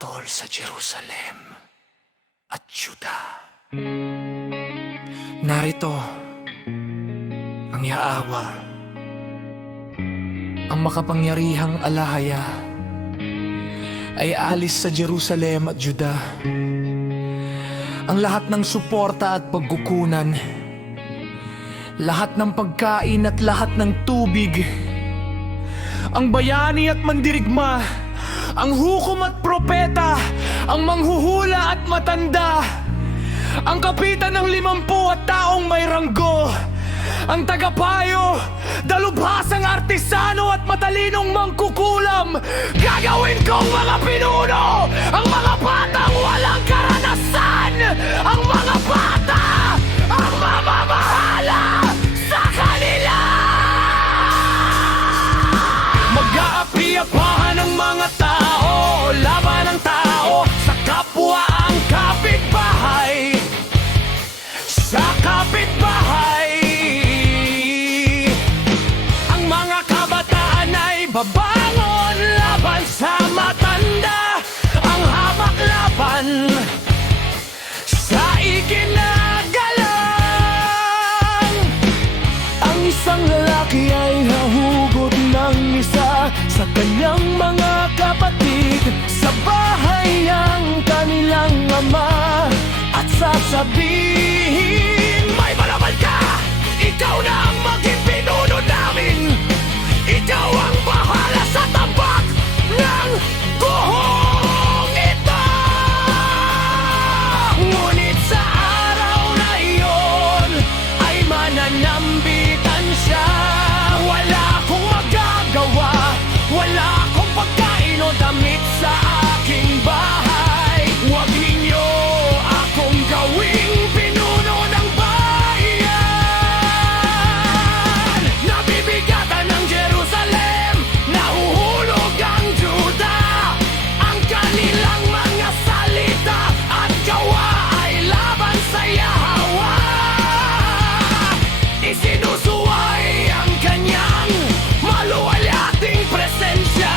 hatol sa Jerusalem at Juda. Narito ang Yahweh, ang makapangyarihang alahaya, ay alis sa Jerusalem at Juda. Ang lahat ng suporta at pagkukunan, lahat ng pagkain at lahat ng tubig, ang bayani at mandirigma, ang hukom at propeta, ang manghuhula at matanda, ang kapitan ng 50 at taong may ranggo, ang tagapayo, dalubhasang artisano at matalinong mangkukulam. Gagawin kong mga pinuno ang mga batang walang karanasan, ang mga bata ang mamamahala sa kanila. Mag-aapi-apahan ng mga tao, laban ng tao sa kapwa ang kapitbahay, sa kapitbahay. Ang mga kabataan ay babangon laban sa matanda, ang hamak laban sa ikinagalang. Ang isang lalaki ay nahugot ng isa sa kanyang mga kapatid sa bahay ang kanilang ama, at sasabihin, may malaman ka, ikaw na ang maging pinuno namin, ikaw ang bahala sa tambak ng buhong ito. Ngunit sa araw na iyon ay mananambitan siya. Wala akong magagawa, wala akong pagkain o damit sa aking bahay. Huwag ninyo akong gawing pinuno ng bayan. Nabibigatan ng Jerusalem, nahuhulog ang Juda. Ang kanilang mga salita at gawa ay laban sa Yahweh. Isinusuway ang kanyang maluwalhating presensya.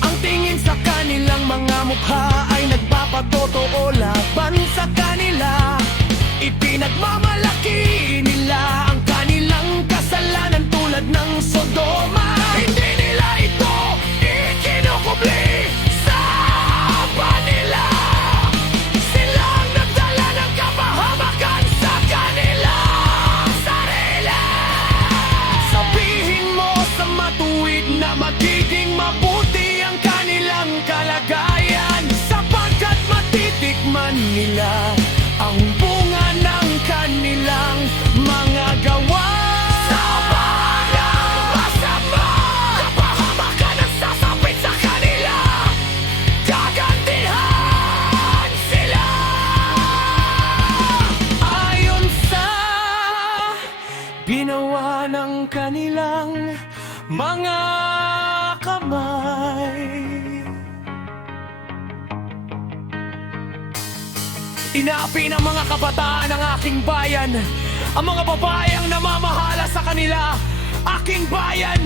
Ang tingin sa kanilang mga mukha ay nagpapatotoo laban sa kanila. Ipinagmamalaki nila ang kanilang kasalanan tulad ng Sodoma. Hindi nila ito ikinukubli sa kanila. Silang nagdala ng kapahamakan sa kanilang sarili. Sabihin mo sa matuwid na magiging mabuti ang kanilang kalagayan, sapagkat matitikman nila ang bunga ng kanilang mga gawa. Sa balang masama, kapahamakan ang sasapit sa kanila, gagantihan sila. Ayon sa ginawa ng kanilang mga kamay. Inaapi ng mga kabataan ng aking bayan, ang mga babae ang namamahala sa kanila. Aking bayan,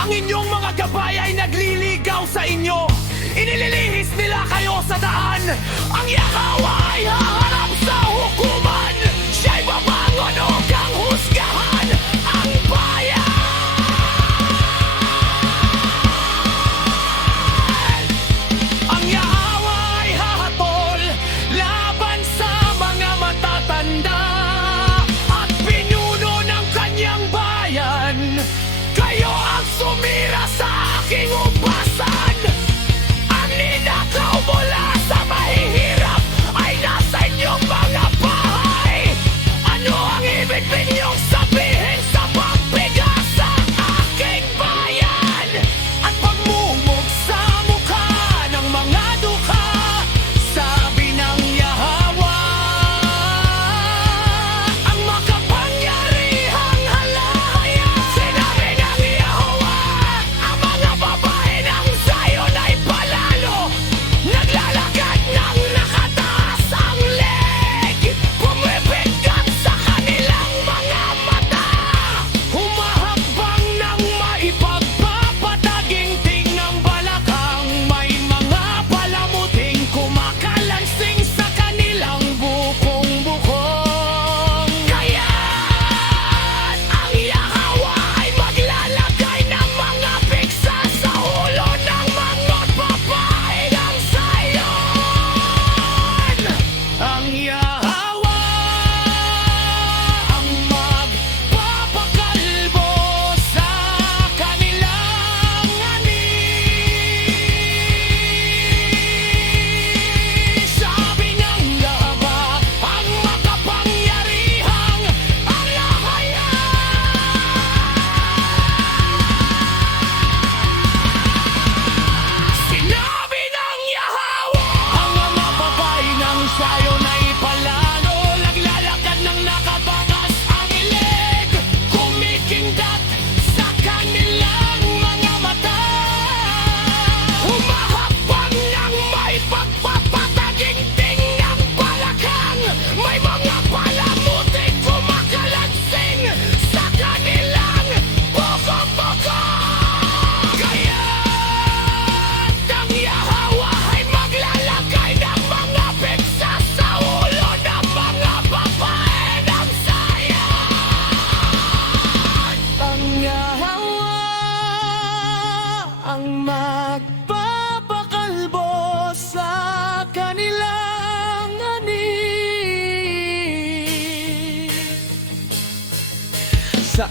ang inyong mga gabay ay nagliligaw sa inyo. Inililihis nila kayo sa daan. Ang Yahweh ay haharap sa hukuman. Siya'y babangon upang husgahan ang bayan. Ang Yahweh ay hahatol laban sa mga matatanda at pinuno ng kanyang bayan. Kayo ang sumira sa aking upasan. Ang ninakaw mula sa mahihirap ay nasa inyong mga bahay. Ano ang ibig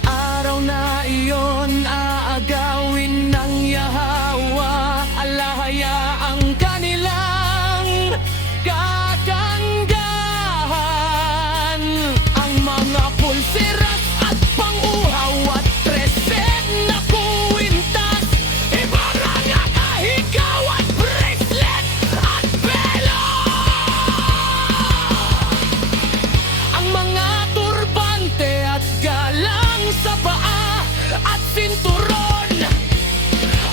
araw na iyon aagawin ng Yahawa, alahaya ang kanilang kagandahan. Ang mga pulseras at panguhaw at tresed na kuwintas, ibarang at ahigaw at bracelet at belo. Ang mga turbante at galang sa paa at sinturon,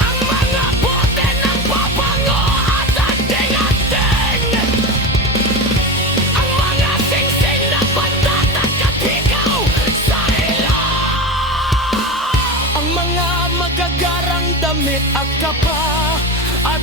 ang mga bote ng pabango at andeng-andeng, ang mga singsing na pantat at kapigaw sa ilong, ang mga magagarang damit at kapa at